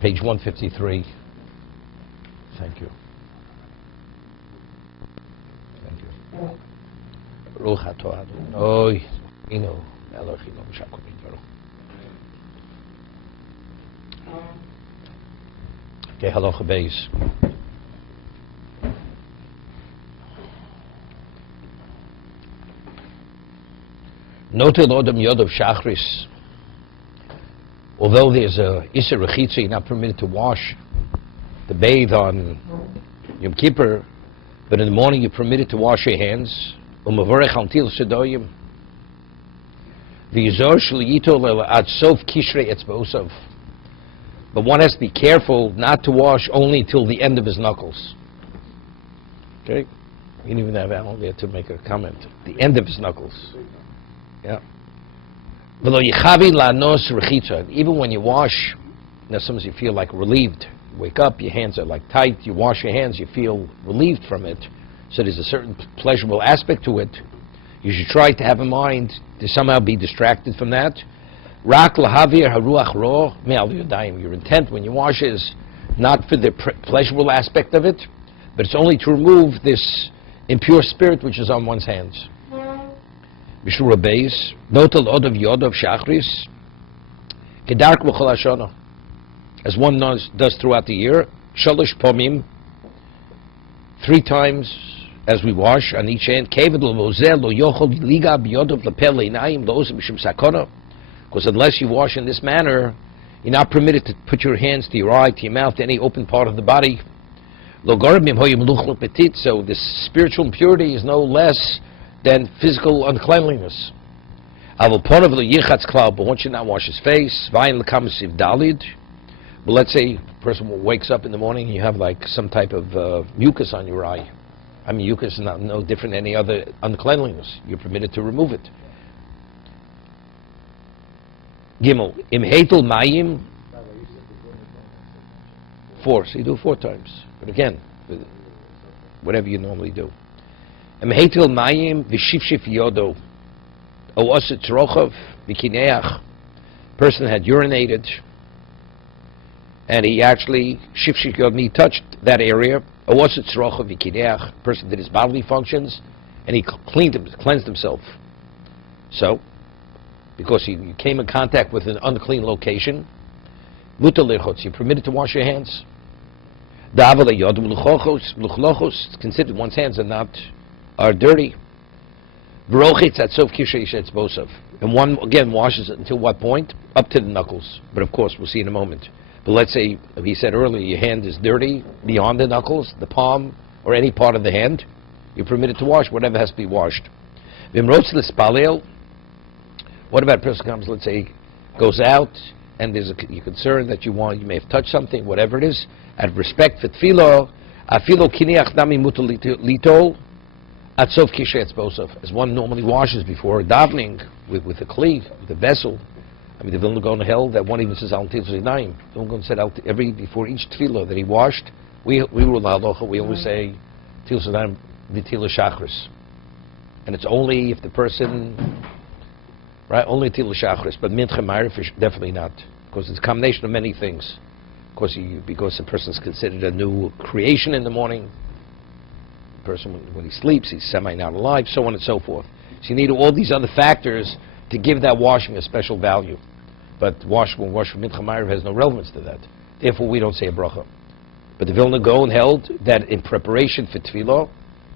page 153. Thank you. Thank you. Ruach HaTorah Adonai, Inu, Eloheinu, B'Shakom Yidbaru. Okay, halacha beis. Noted Odom Yod of Shachris. Although there's a Isser Rechitza, you're not permitted to wash, to bathe on Yom Kippur, but in the morning you're permitted to wash your hands. Umavorech al til sedoyim. V'yizor shliyito ad sof kishrei etzba'osav. But one has to be careful not to wash only till the end of his knuckles. Okay? You didn't even have Alan there to make a comment. The end of his knuckles. Yeah. Even when you wash, sometimes you feel like relieved. You wake up, your hands are like tight. You wash your hands, you feel relieved from it. So there's a certain pleasurable aspect to it. You should try to have in mind to somehow be distracted from that. Your intent when you wash is not for the pleasurable aspect of it, but it's only to remove this impure spirit which is on one's hands. Mishna Berura Yom Kippur, as one does throughout the year, 3 pomim, 3 times as we wash on each hand. Because unless you wash in this manner, you're not permitted to put your hands to your eye, to your mouth, to any open part of the body. So this spiritual impurity is no less than physical uncleanliness. But one should not wash his face. But let's say a person wakes up in the morning and you have like some type of mucus on your eye. I mean, mucus is no different than any other uncleanliness. You're permitted to remove it. Gimel, im heitel mayim. 4, so you do 4 times. But again, whatever you normally do. Im heitel mayim v'shifshif yodo. O oset rochav v'kineach. Person had urinated, and he actually shifshif yod, he touched that area. O oset rochav v'kineach. Person did his bodily functions, and he cleansed himself. So, because you came in contact with an unclean location, you're permitted to wash your hands. It's considered one's hands are dirty. And one again washes it until what point? Up to the knuckles. But of course, we'll see in a moment. But let's say, he said earlier, your hand is dirty beyond the knuckles, the palm, or any part of the hand. You're permitted to wash whatever has to be washed. What about a person comes, let's say, goes out, and there's you're concerned that you may have touched something, whatever it is, out of respect for tefillah, as one normally washes before davening with a kli, with a vessel. I mean, the Vilna Gaon held that one even says al til zeinayim. The Vilna Gaon said before each tefillah that he washed, we rule halacha, we always say til zeinayim v'til shachris, and it's only if the person. Right, only till shachris, but mincha ma'ariv definitely not, because it's a combination of many things. Because the person is considered a new creation in the morning. The person, when he sleeps, he's semi not alive, so on and so forth. So you need all these other factors to give that washing a special value. But when wash for mincha ma'ariv has no relevance to that. Therefore, we don't say a bracha. But the Vilna Gaon held that in preparation for tefillah,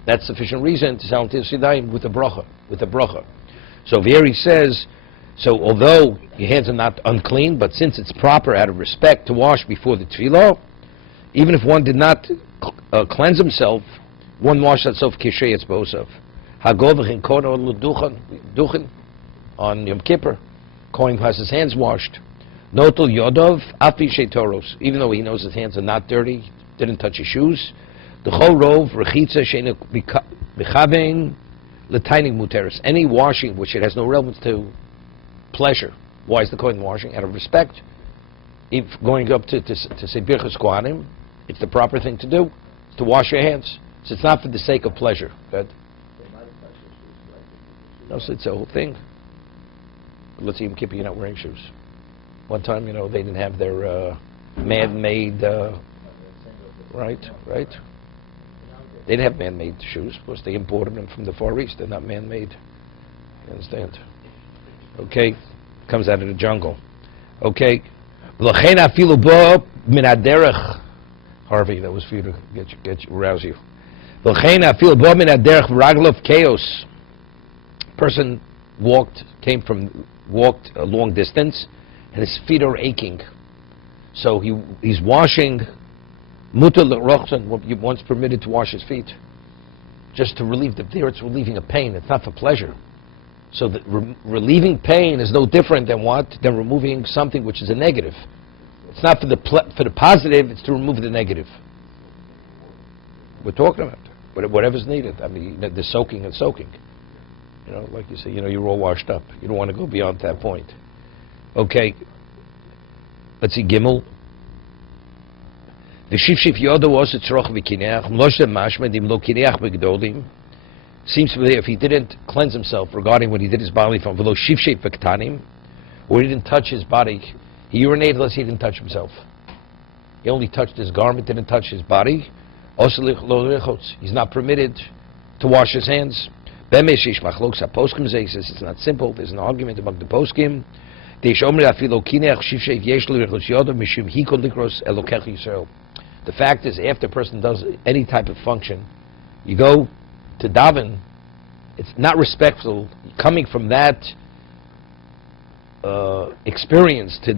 that's sufficient reason to sound Yisrael with a bracha. So here he says, so although your hands are not unclean, but since it's proper out of respect to wash before the tefillah, even if one did not cleanse himself, one washes himself kishrei etzba'osav. Hagovachin kono l'duchen on Yom Kippur, Kohen has his hands washed. Notel yodov afi sheitoros, even though he knows his hands are not dirty, didn't touch his shoes. The chol rov rechitza she'enu b'chavein. Any washing which it has no relevance to pleasure. Why is the Kohen washing? Out of respect. If going up to say Birchas Kohanim, it's the proper thing to do. It's to wash your hands. So it's not for the sake of pleasure. Good? No, so it's a whole thing. Let's see, Yom Kippur, you're not wearing shoes. One time, they didn't have their man-made, right. They didn't have man-made shoes, because they imported them from the Far East. They're not man-made. You understand? Okay, comes out of the jungle. Okay, Harvey, that was for you to rouse you. Chaos. Person walked a long distance, and his feet are aching. So he's washing. Once permitted to wash his feet, just to relieve it's relieving a pain. It's not for pleasure. So that relieving pain is no different than removing something which is a negative. It's not for the positive. It's to remove the negative. We're talking about whatever's needed. I mean, the soaking and soaking. You know, like you say, you're all washed up. You don't want to go beyond that point. Okay. Let's see, Gimel. Seems to be if he didn't cleanse himself regarding when he did his bodily form, or he didn't touch his body, he urinated unless he didn't touch himself. He only touched his garment, didn't touch his body. He's not permitted to wash his hands. He says it's not simple. There's an argument among the poskim. The fact is, after a person does any type of function, you go to daven, it's not respectful. Coming from that experience to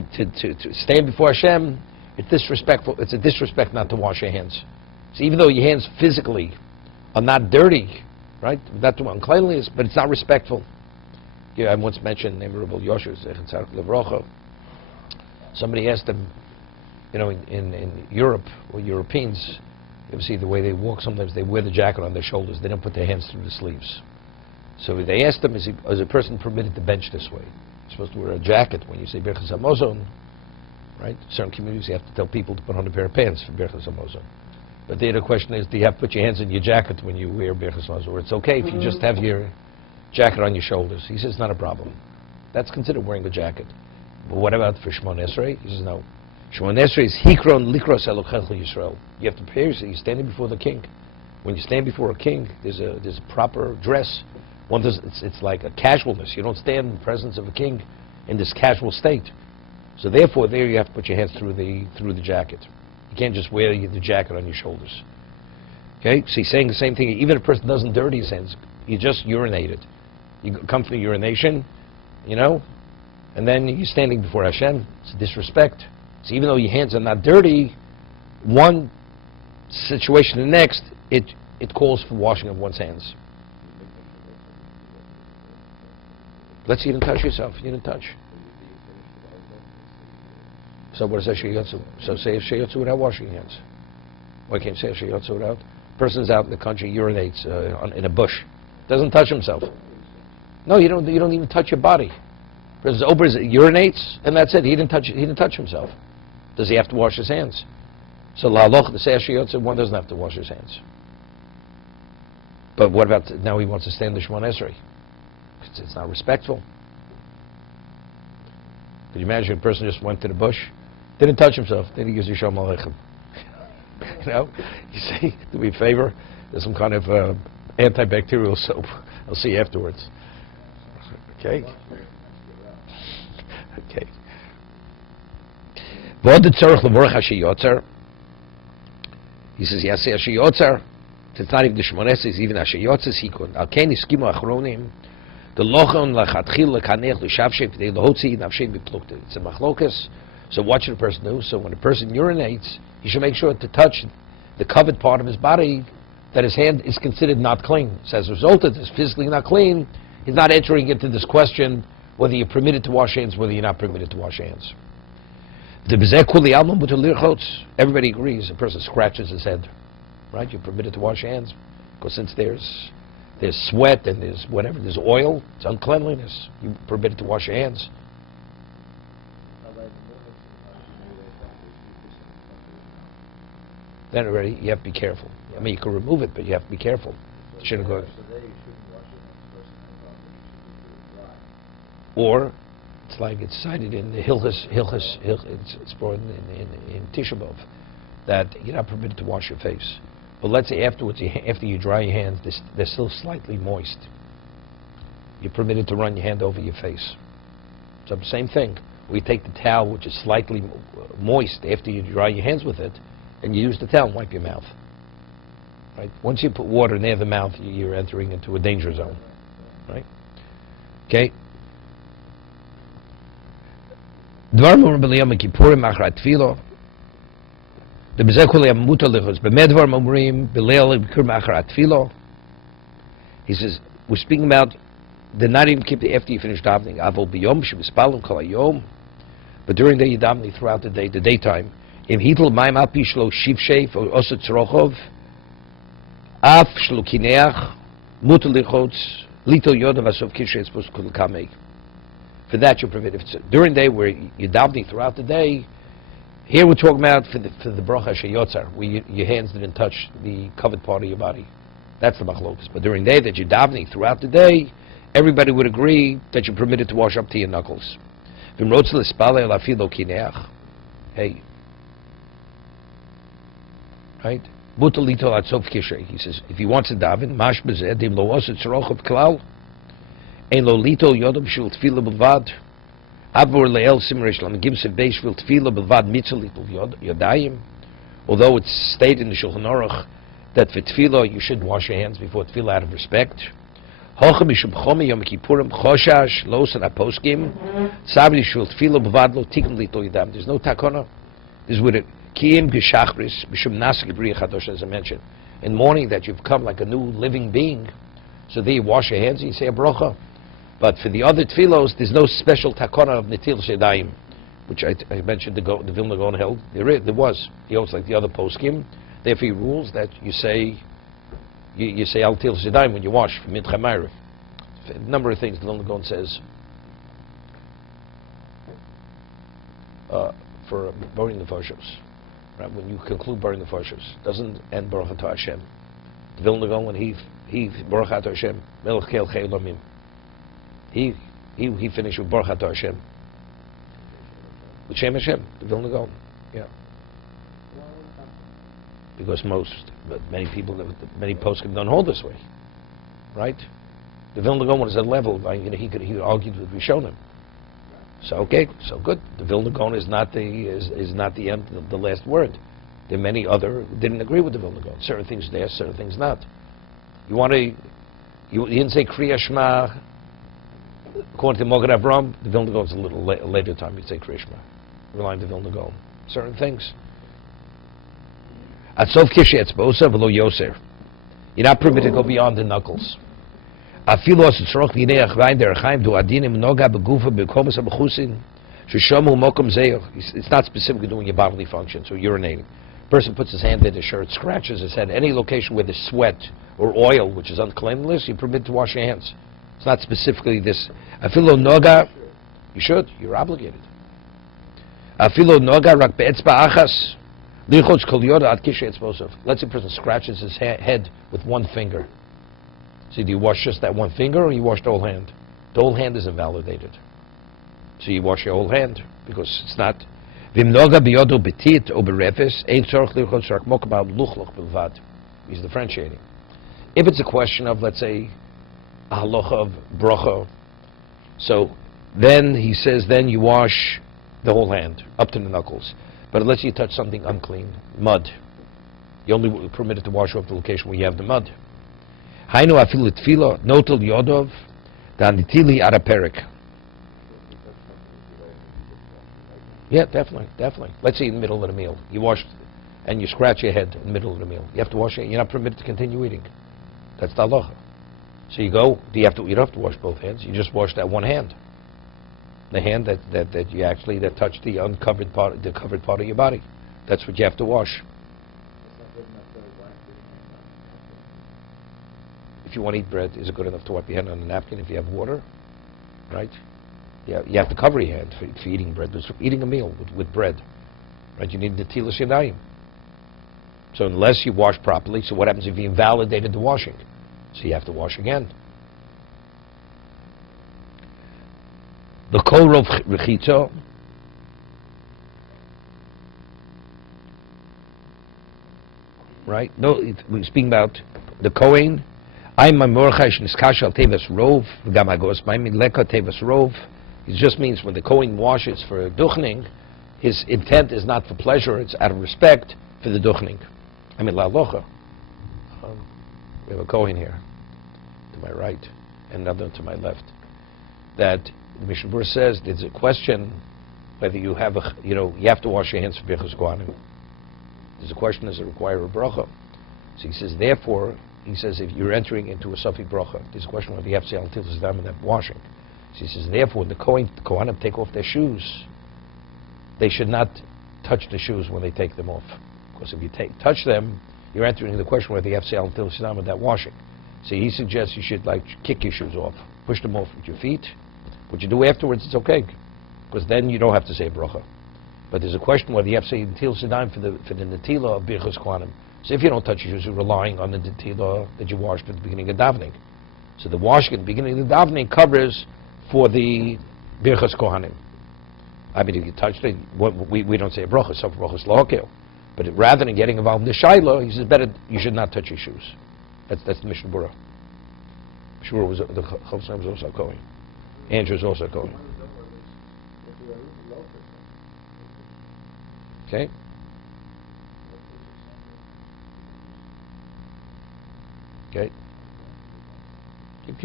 stand before Hashem, it's disrespectful. It's a disrespect not to wash your hands. So even though your hands physically are not dirty, right, not to uncleanliness, but it's not respectful. I once mentioned Rabbi Yoshua. Somebody asked him, in Europe, or Europeans, you see the way they walk, sometimes they wear the jacket on their shoulders. They don't put their hands through the sleeves. So they asked him, is a person permitted to bench this way? You're supposed to wear a jacket when you say Birchas Hamazon, right? Certain communities, you have to tell people to put on a pair of pants for Birchas Hamazon. But the question is, do you have to put your hands in your jacket when you wear Birchas Hamazon? Or it's okay if you just have your jacket on your shoulders. He says, not a problem. That's considered wearing a jacket. But what about for Shemon Esrei? He says, no. Shemon Esrei is Hikron Likros Elokecha Yisrael. You have to prepare yourself. You're standing before the king. When you stand before a king, there's a proper dress. It's like a casualness. You don't stand in the presence of a king in this casual state. So therefore, there you have to put your hands through the jacket. You can't just wear the jacket on your shoulders. Okay? So he's saying the same thing. Even if a person doesn't dirty his hands, you just urinated. You come from urination, and then you're standing before Hashem. It's a disrespect. So even though your hands are not dirty, one situation to the next, it calls for washing of one's hands. Let's see, you didn't touch yourself. You didn't touch. So what does that sheyotzu? So say sheyotzu without washing your hands. Why can't you say sheyotzu without? Person's out in the country, urinates in a bush, doesn't touch himself. No, you don't even touch your body. Person's urinates, and that's it. He didn't touch himself. Does he have to wash his hands? So la'aloch, the Seir Sheyotze, one doesn't have to wash his hands. But what about now he wants to stand the Shemon Esrei? It's not respectful. Could you imagine a person just went to the bush, didn't touch himself, then he gives you Shalom Aleichem. You say, do me a favor, there's some kind of antibacterial soap. I'll see you afterwards. Okay? Okay. He says, yes, Hashiyotzer. It's not even the Shmones, it's even Hashiyotzer Sikun. Alken Iskimu Achronim. The Lochon Lachatchil Lekanech Lushavshe P'dei Lohotzi Navshe B'Plukte. It's a machlokas. So what should a person do? So when a person urinates, he should make sure to touch the covered part of his body that his hand is considered not clean. So as a result of this, physically not clean, he's not entering into this question whether you're permitted to wash hands, whether you're not permitted to wash hands. Everybody agrees. A person scratches his head, right? You're permitted to wash hands because since there's sweat and there's oil, it's uncleanliness. You're permitted to wash your hands. Then already you have to be careful. I mean, you can remove it, but you have to be careful. You shouldn't go. Or It's like it's cited in the it's brought in Tisha B'Av, that you're not permitted to wash your face. But let's say afterwards, after you dry your hands, they're still slightly moist. You're permitted to run your hand over your face. So the same thing. We take the towel, which is slightly moist, after you dry your hands with it, and you use the towel and wipe your mouth. Right? Once you put water near the mouth, you're entering into a danger zone. Right? Okay? Dvar Mumrim B'Yom Kippurim Achar Tefillah. The Bezekul Yamuta Lichos B'Medvar Mumrim B'Leil Kippurim Achar Tefillah. He says, we're speaking about the night of Yom Kippur after you finish davening. Avol B'Yom Shebispalim Kol Hayom. But during the day, you're davening throughout the day, the daytime. Im Hitl Maim Api Shlo Shivsheif or Osat Tzrochov. Af Shlo Kineach Muta Lichos Lito Yodav Asov Kishrei Tzpos Kul Kamei. For that you're permitted. During the day where you're davening throughout the day, here we're talking about for the bracha sheyotzar, where your hands didn't touch the covered part of your body. That's the machlokas. But during the day that you're davening throughout the day, everybody would agree that you're permitted to wash up to your knuckles. Hey, right? He says, if he wants to daven, mash bezeh dim lo oset tzrochov klal. Ein lo lito yodom shul tefila b'vad. Avor le'el simrish lam gimse beish shul tefila b'vad mitzvah litol yodayim. Although it's stated in the Shulchan Aruch that for tefillah you should wash your hands before tefillah out of respect. Hochem mishum chomi yom kippurim choshash los and aposkim. Sabri shul tefila b'vad lo tikkun litol yodayim. There's no takona. This is with it. Kiyim b'shachris b'shum nasik b'riya chadosh, as I mentioned. In the morning that you've come like a new living being. So there you wash your hands and you say a bracha. But for the other tefillos, there's no special takona of netil shedayim, which I mentioned the Vilna Gaon held. There was. He holds like the other poskim. Therefore, he rules that you say al til shedayim when you wash for mincha ma'ariv. A number of things the Vilna Gaon says for burning the parshas. Right, when you conclude burning the parshas, doesn't end Baruch Atah Hashem. The Vilna Gaon, when he Baruch Atah Hashem, Melech Kel Chei Olamim. He finished with Baruch Atah Hashem. With Shem Hashem, the Vilna Gaon. Yeah. Because many poskim don't hold this way. Right? The Vilna Gaon was at a level, he argued with Rishonim. So okay, so good. The Vilna Gaon is not the end, the last word. There are many other who didn't agree with the Vilna Gaon. Certain things there, certain things not. You didn't say Kriya Shema. According to Mogen Avram, the Vilna Gaon is a little later time. You'd say Kriya Shema, relying on the Vilna Gaon. Certain things. At Sof Kishe Etzbosa V'lo Yoser. You're not permitted to go beyond the knuckles. It's not specifically doing your bodily function, so urinating. Person puts his hand in his shirt, scratches his head. Any location where there's sweat or oil, which is uncleanliness, you're permitted to wash your hands. It's not specifically this. Afilo noga, you should. You're obligated. Afilo noga rak be'etzba achas lichotz kol yoda ad kishe etzbosov. Let's say a person scratches his head with one finger. So do you wash just that one finger, or you wash the whole hand? The whole hand is invalidated. So you wash your whole hand because it's not. Vim noga biyodo betit o berefes ein tzorch lichotz rak mokba luchloch bilvad. He's differentiating. If it's a question of, let's say, a halacha of bracha, so then he says, then you wash the whole hand up to the knuckles. But unless you touch something unclean, mud, you only permitted to wash off the location where you have the mud. Hainu afilu tefila notel yodov danitili araperik. Yeah, definitely. Let's say in the middle of the meal, you wash and you scratch your head in the middle of the meal. You have to wash it. You're not permitted to continue eating. That's the halacha. So you go. You don't have to wash both hands. You just wash that one hand. The hand that touched the uncovered part, the covered part of your body. That's what you have to wash. If you want to eat bread, is it good enough to wipe your hand on a napkin if you have water? Right? Yeah, you have to cover your hand for eating bread. But eating a meal with bread, right? You need the netilas yadayim. So unless you wash properly, so what happens if you invalidated the washing? So you have to wash again. the kol rov rechitzo. Right? No, we're speaking about the Kohen. I'm a morchash niskash al tevas rov v'gam hagos ma'im leka tevas rov. It just means when the Kohen washes for duchening, his intent is not for pleasure; it's out of respect for the duchening. I mean la'alocha. We have a Kohen here, to my right, and another to my left. That the Mishna Berura says there's a question whether you have you have to wash your hands for birchas kohanim. There's a question: does it require a bracha? So he says, therefore, if you're entering into a Safi bracha, there's a question whether you have to say al tilas dam in that washing. So he says, therefore, when the kohanim take off their shoes, they should not touch the shoes when they take them off, because if you touch them, you're entering the question whether you have to say al tilas dam in that washing. So he suggests you should kick your shoes off, push them off with your feet. What you do afterwards, it's okay, because then you don't have to say a bracha. But there's a question whether you have to say Natil Sidaim for the Natila of Birchas Kohanim. So if you don't touch your shoes, you're relying on the Natila that you washed at the beginning of davening. So the washing at the beginning of the davening covers for the Birchas Kohanim. I mean, if you touched it, we don't say a bracha, some brachas lahokil. But rather than getting involved in the Shiloh, he says, better, you should not touch your shoes. That's the Mishna Berura. Mishna Berura was, the Chofetz was also going. Andrew was also going. Okay. Okay. If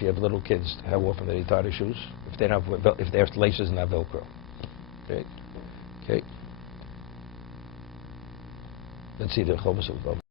you have little kids, how often do they tie their shoes? If they have laces and not Velcro. Okay. Okay. Let's see the Chofetz.